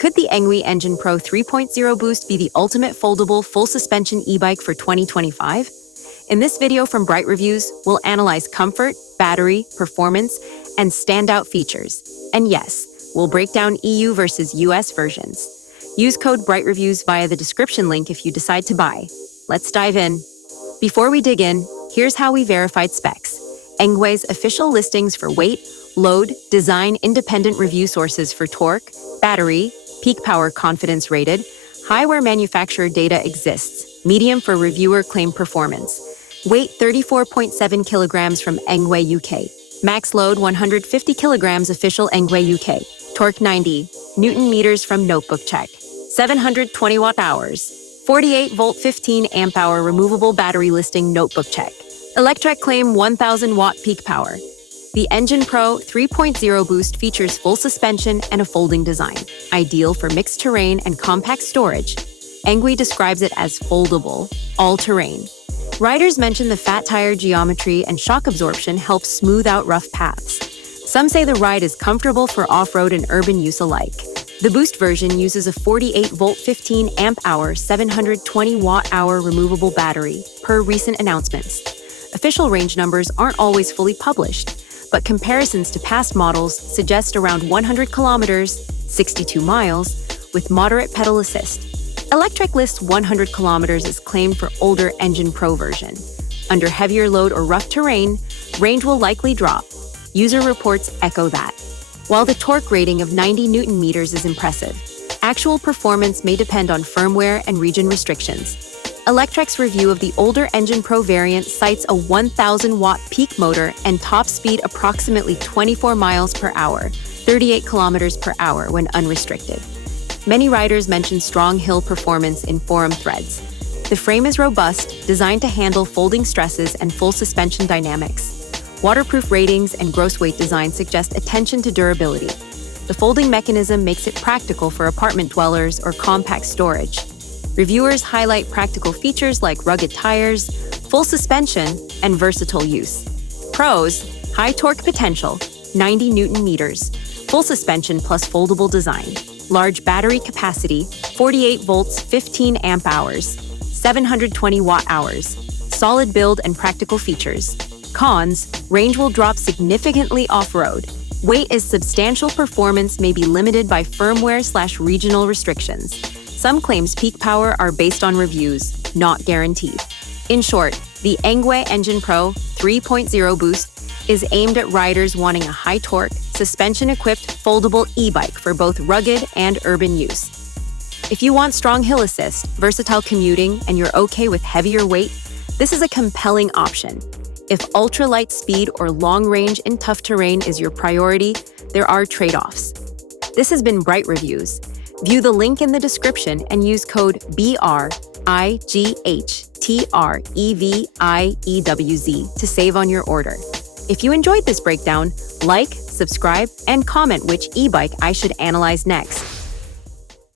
Could the Engwe Engine Pro 3.0 Boost be the ultimate foldable full-suspension e-bike for 2025? In this video from BrightReviewz, we'll analyze comfort, battery, performance, and standout features. And yes, we'll break down EU versus US versions. Use code BrightReviewz via the description link if you decide to buy. Let's dive in. Before we dig in, here's how we verified specs. Engwe's official listings for weight, load, design, independent review sources for torque, battery, peak power confidence rated, high where manufacturer data exists, medium for reviewer claim performance. Weight 34.7 kilograms from Engwe UK. Max load 150 kilograms official Engwe UK. Torque 90 Newton meters from Notebook Check. 720 watt hours. 48 volt 15 amp hour removable battery listing Notebook Check. Electrek claim 1000 watt peak power. The Engine Pro 3.0 Boost features full suspension and a folding design, ideal for mixed terrain and compact storage. Engwe describes it as foldable, all-terrain. Riders mention the fat tire geometry and shock absorption helps smooth out rough paths. Some say the ride is comfortable for off-road and urban use alike. The Boost version uses a 48 volt 15 amp hour 720 watt hour removable battery, per recent announcements. Official range numbers aren't always fully published, but comparisons to past models suggest around 100 kilometers, 62 miles, with moderate pedal assist. Electrek lists 100 kilometers as claimed for older Engine Pro version. Under heavier load or rough terrain, range will likely drop. User reports echo that. While the torque rating of 90 Newton meters is impressive, actual performance may depend on firmware and region restrictions. Electrek's review of the older Engine Pro variant cites a 1,000 watt peak motor and top speed approximately 24 miles per hour, 38 kilometers per hour when unrestricted. Many riders mention strong hill performance in forum threads. The frame is robust, designed to handle folding stresses and full suspension dynamics. Waterproof ratings and gross weight design suggest attention to durability. The folding mechanism makes it practical for apartment dwellers or compact storage. Reviewers highlight practical features like rugged tires, full suspension, and versatile use. Pros: high torque potential, 90 Newton meters, full suspension plus foldable design, large battery capacity, 48 volts, 15 amp hours, 720 watt hours, solid build and practical features. Cons: range will drop significantly off-road. Weight is substantial, performance may be limited by firmware/regional restrictions. Some claims peak power are based on reviews, not guaranteed. In short, the Engwe Engine Pro 3.0 Boost is aimed at riders wanting a high-torque, suspension-equipped, foldable e-bike for both rugged and urban use. If you want strong hill assist, versatile commuting, and you're okay with heavier weight, this is a compelling option. If ultra-light speed or long range in tough terrain is your priority, there are trade-offs. This has been BrightReviewz. View the link in the description and use code BrightReviewz to save on your order. If you enjoyed this breakdown, like, subscribe, and comment which e-bike I should analyze next.